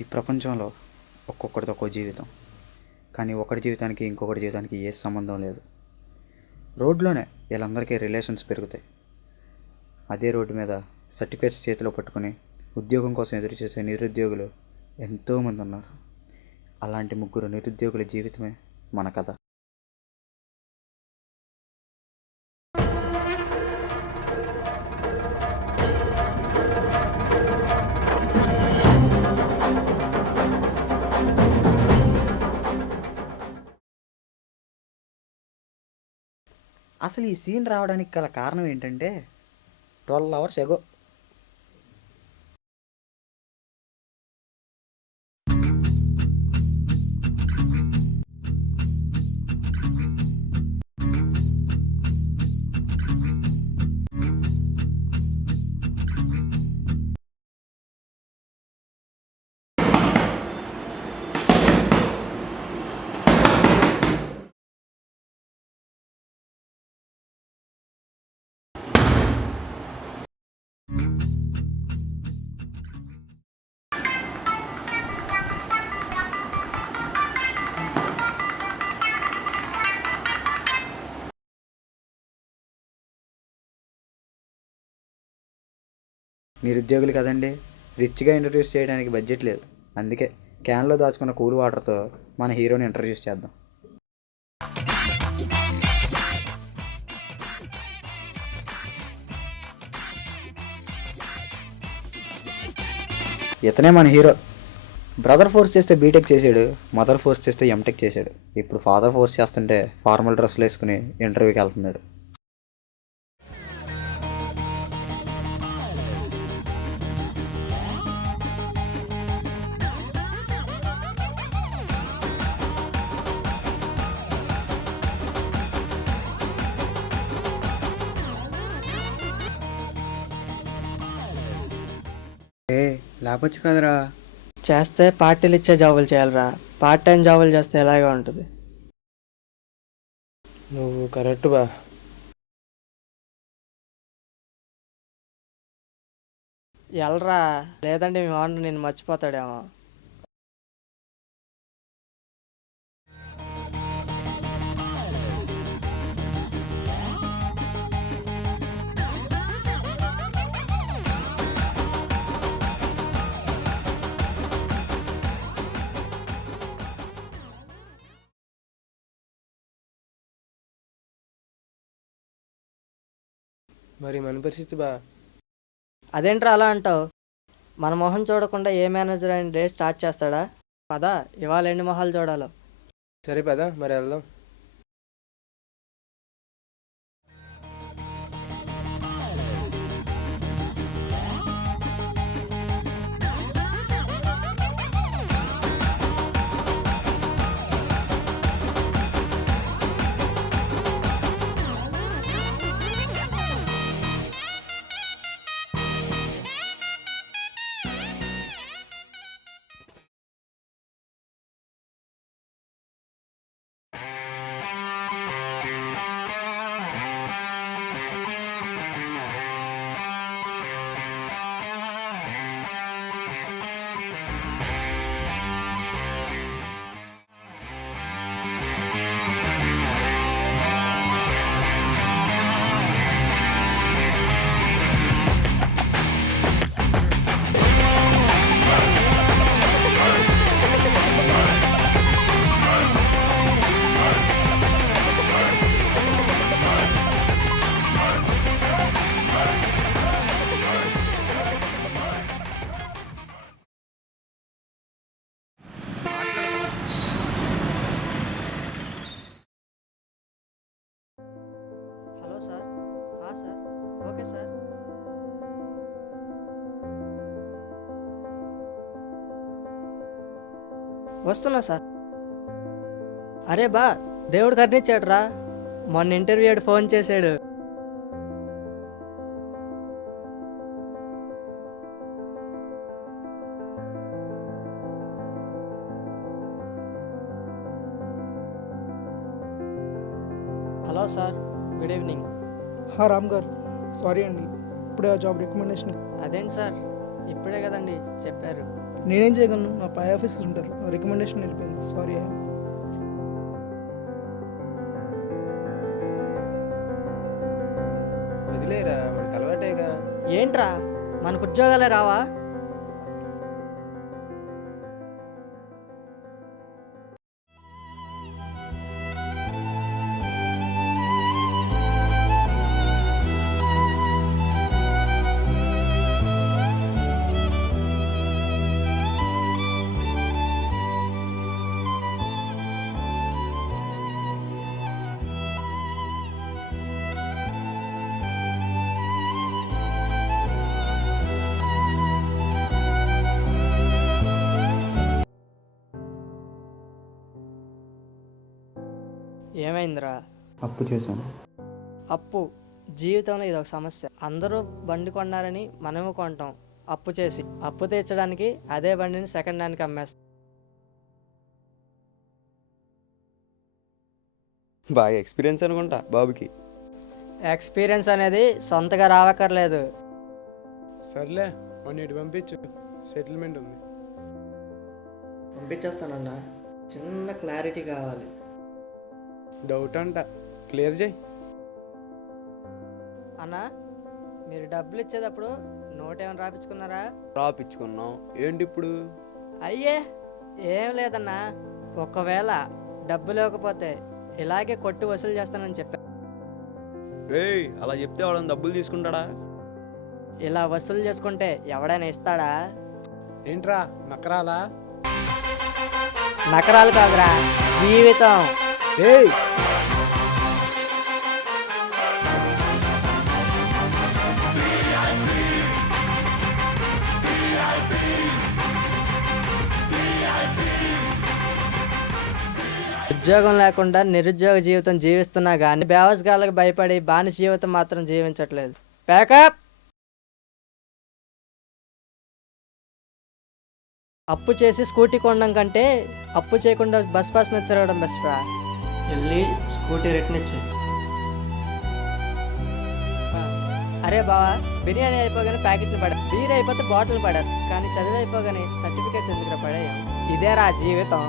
ఈ ప్రపంచంలో ఒక్కొక్కరితో ఒక్కో జీవితం, కానీ ఒకటి జీవితానికి ఇంకొకటి జీవితానికి ఏ సంబంధం లేదు. రోడ్లోనే వీళ్ళందరికీ రిలేషన్స్ పెరుగుతాయి. అదే రోడ్డు మీద సర్టిఫికేట్స్ చేతిలో పట్టుకుని ఉద్యోగం కోసం ఎదురు చేసే నిరుద్యోగులు ఎంతోమంది ఉన్నారు. అలాంటి ముగ్గురు నిరుద్యోగుల జీవితమే మన కథ. అసలు ఈ సీన్ రావడానికి గల కారణం ఏంటంటే 12 hours ఎగో నిరుద్యోగులు కదండి, రిచ్గా ఇంట్రడ్యూస్ చేయడానికి బడ్జెట్ లేదు. అందుకే క్యాన్లో దాచుకున్న కూల్ వాటర్తో మన హీరోని ఇంట్రడ్యూస్ చేద్దాం. ఇతనే మన హీరో. బ్రదర్ ఫోర్స్ చేస్తే బీటెక్ చేశాడు, మదర్ ఫోర్స్ చేస్తే ఎంటెక్ చేశాడు. ఇప్పుడు ఫాదర్ ఫోర్స్ చేస్తుంటే ఫార్మల్ డ్రెస్సులు వేసుకుని ఇంటర్వ్యూకి వెళ్తున్నాడు. లేపొచ్చు కదరా. చేస్తే పార్టీలు ఇచ్చే జాబులు చేయాలిరా. పార్ట్ టైం జాబులు చేస్తే ఎలాగే ఉంటుంది. నువ్వు కరెక్ట్ బా. ఎల్రా, లేదంటే మీ వాడిని నేను మర్చిపోతాడేమో. మరి మన పరిస్థితి బా. అదేంట్రా అలా అంటావు? మన మొహం చూడకుండా ఏ మేనేజర్ అయిన డే స్టార్ట్ చేస్తాడా? పదా, ఇవాళ ఎన్ని మొహాలు చూడాలో. సరే పదా మరి వెళ్దాం. Hello sir. Sir, okay sir. వస్తున్నా సార్. అరే బా, దేవుడు కర్ణించాడు రా. మొన్న ఇంటర్వ్యూ ఫోన్ చేశాడు. Hello sir, good evening. Ram గారు, సారీ అండి, ఇప్పుడే ఆ జాబ్ రికమెండేషన్. అదేంటి సార్, ఇప్పుడే కదండి చెప్పారు. నేనేం చేయగలను, మా పై ఆఫీసర్స్ ఉంటారు, రికమెండేషన్ వెళ్ళిపోయింది. సారీ. వదిలేరా మనకు అలవాటేగా. ఏంట్రా మనకు ఉద్యోగాలే రావా? ఏమైందిరా? అప్పు చేశాను. అప్పు జీవితంలో ఇది ఒక సమస్య. అందరూ బండి కొన్నారని మనము కొంటాం అప్పు చేసి. అప్పు తీర్చడానికి అదే బండిని సెకండ్ హ్యాండ్కి అమ్మేస్తాం. బాగా ఎక్స్పీరియన్స్ అనుకుంటా బాబుకి. ఎక్స్పీరియన్స్ అనేది సొంతగా రావక్కర్లేదు. సర్లే మన ఇటు పంపించు, సెటిల్మెంట్ ఉంది. పంపించేస్తానన్నా, చిన్న క్లారిటీ కావాలి. డౌట్ అంట, క్లియర్ చేయి. అన్నా, మీరు డబ్బులు ఇచ్చేటప్పుడు నోట్ ఏమైనా రాపించుకున్నారా? రాపిచ్చుకున్నాం. ఏంటి ఇప్పుడు? అయ్యే ఏం లేదన్నా, ఒకవేళ డబ్బు లేకపోతే ఇలాగే కొట్టి వసూలు చేస్తానని చెప్పా. రేయ్, అలా చెప్తే వాడు డబ్బులు తీసుకుంటాడా? ఇలా వసూలు చేసుకుంటే ఎవడైనా ఇస్తాడా? ఏంట్రా నకరాలా? నకరాలు కాదురా, జీవితం. ఏయ్ ఉద్యోగం లేకుండా నిరుద్యోగ జీవితం జీవిస్తున్నా కానీ బేవస్గాలకు భయపడి బానిస జీవితం మాత్రం జీవించట్లేదు. ప్యాకప్. అప్పు చేసి స్కూటీ కొనడం కంటే అప్పు చేయకుండా బస్ పాస్ మీద తిరగడం బెస్ట్ రా. వెళ్ళి స్కూటీ రిటర్న్ ఇచ్చి. అరే బావా, బిర్యానీ అయిపోగానే ప్యాకెట్ని పడే, బీర్ అయిపోతే బాటిల్ పడేస్తా, కానీ చదువు అయిపోగానే సర్టిఫికేట్స్ ఎందుకు పడేయం? ఇదేరా జీవితం.